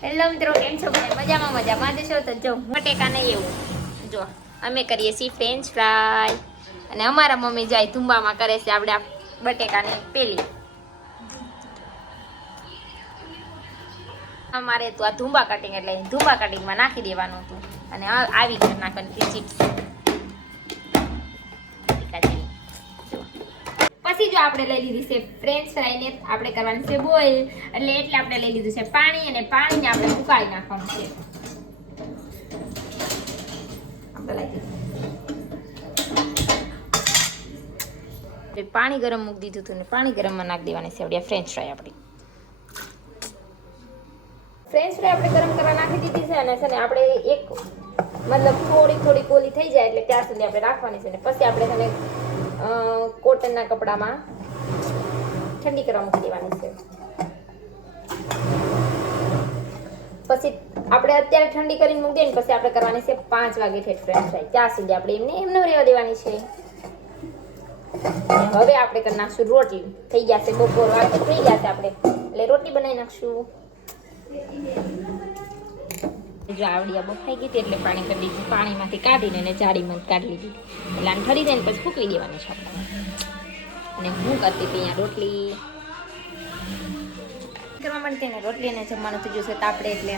Hello મિત્રો, કેમ છો? મજામાં મજામાં દેશો. તો જો બટેકા નહીં એવું જો અમે કરીએ છીએ ફ્રેન્ચ ફ્રાય અને અમારા મમ્મી જાય ધુંબામાં કરે છે આપણે આ બટેકાની પેલી. અમારે તો આ ધુંબા કટિંગ એટલે ધુંબા કટિંગમાં નાખી દેવાનું હતું અને આવી કરી નાખવાની ચિપ્સ. પછી જો આપણે લઈ લીધી છે ફ્રેન્ચ ફ્રાઈને આપણે કરવાની છે બોઇલ, એટલે આપણે લઈ લીધું છે પાણી અને પાણીને આપણે ઉકાળી નાખવાનું છે. પાણી ગરમ મૂકી દીધું હતું ને પાણી ગરમમાં નાખી દેવાની છે આપણી ફ્રેન્ચ ફ્રાય. આપણી ફ્રેન્ચ ફ્રાય આપણે ગરમ કરવા નાખી દીધી છે અને છે ને આપણે એક મતલબ થોડી કોલી થઈ જાય એટલે ત્યાં સુધી આપણે રાખવાની છે ને પછી આપણે છે ને કોટનના કપડામાં ઠંડી કરવા મૂકી દેવાની છે. પછી આપણે અત્યારે ઠંડી કરીને મૂકી દઈએ પછી આપણે કરવાની છે 5 વાગે ઠેઠ ફ્રેન્ચ ફ્રાય. ત્યાં સુધી આપણે એમને રહેવા દેવાની છે. હવે આપણે કરી નાખશું રોટલી. થઈ ગયા છે બપોર વાગે થઈ ગયા છે આપણે એટલે રોટલી બનાવી નાખશું. જો આવડિયા બફાઈ ગઈ એટલે પાણી કરી દીધું. પાણીમાંથી કાઢીને એને જાળીમાં કાઢી લીધી એટલે આને ઠરી જાય ને પછી ફૂકવી દેવાની છે આપણે. અને હું કરતી હતી અહીંયા રોટલી કરવા માંડતી ને રોટલી અને જમવાનું થઈ જશે તો આપણે એટલે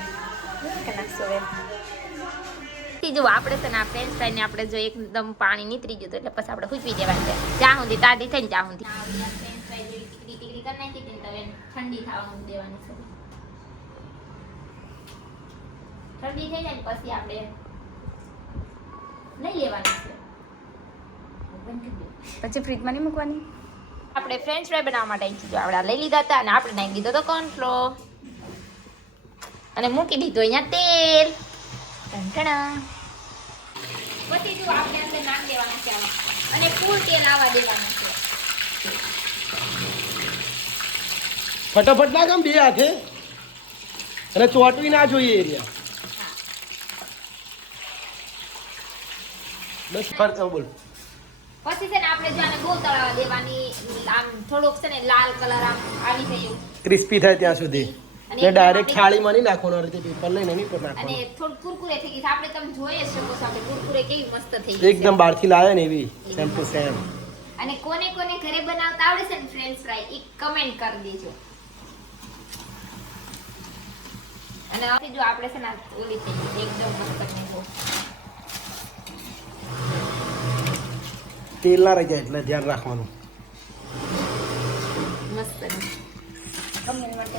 નાખશું. હવે જો આપણે છે ને આ ફ્રેન્ચ ફ્રાય ને આપણે જો એકદમ પાણી નીતરી ગયું એટલે પછી આપણે ફૂકવી દેવાની છે જ્યાં સુધી તાજી થઈને ત્યાં સુધી. ફ્રેન્ચ ફ્રાય જેવી ટીકડી કરી નાખી હતી હવે ઠંડી થવા મૂકી દેવાની છે. ઠંડી થઈ જાય પછી આપણે લઈ લેવાની છે. પછી ફ્રીજમાં નહીં મૂકવાની. આપણે ફ્રેન્ચ ફ્રાય બનાવવા માટે જો આપણે લઈ લીધા હતા અને આપણે નાખી દીધો તો કોર્નફ્લોર અને મૂકી દીધું અહીંયા તેલ. પછી જો આપણે અંદર નાખી દેવાનું છે અને ફૂલ તેલ આવવા દેવાનું છે. ફટાફટ ના કામ બે હાથે અને ચોટવી ના જોઈએ એરિયા. બસ ફરતા બોલ. પછી છે ને આપણે જો આને બહુ તળાવા દેવાની, આમ થોડોક છે ને લાલ કલર આમ આવી જાય ક્રિસ્પી થાય ત્યાં સુધી ને ડાયરેક્ટ થાળીમાં નહીં નાખવાનો, આ રીતે પેપર લઈને નહીં પર અને નાખવાનું. થોડું કુરકુરે થઈ ગઈ. આપણે તમે જોઈ જ શકો છો આપણે કુરકુરે કેવી મસ્ત થઈ ગઈ એકદમ બહારથી લાવે ને એવી સેમ ટુ સેમ. અને કોને કોને ઘરે બનાવતા આવડે છે ને ફ્રેન્ચ ફ્રાય એ કમેન્ટ કરી દેજો. અને હવે જો આપણે છે ને ઓલી થઈ ગઈ એકદમ મસ્ત ને જો તેલ ના રહી જાય એટલે ધ્યાન રાખવાનું. મસ્ત ગમે માટે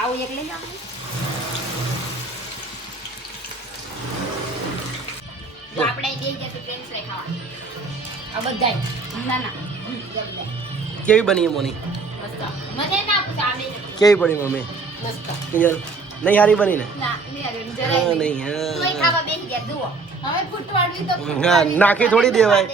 આવું એક લઈ જાવ. જો આપણે બે ગયા તો ફ્રેન્ચ ફ્રાય ખાવાની આ બધાય નાના જલ્દી કેવી બની મોની? મસ્ત. મને ના પૂછ આ બે કેવી પડી મમ્મી? મસ્ત. નહીં હારી બની ને? ના નહીં જરાય નહીં. તોય ખાવા બેસી ગયા જુઓ. હવે ફૂટવાડવી તો હા નાખી થોડી દેવાય.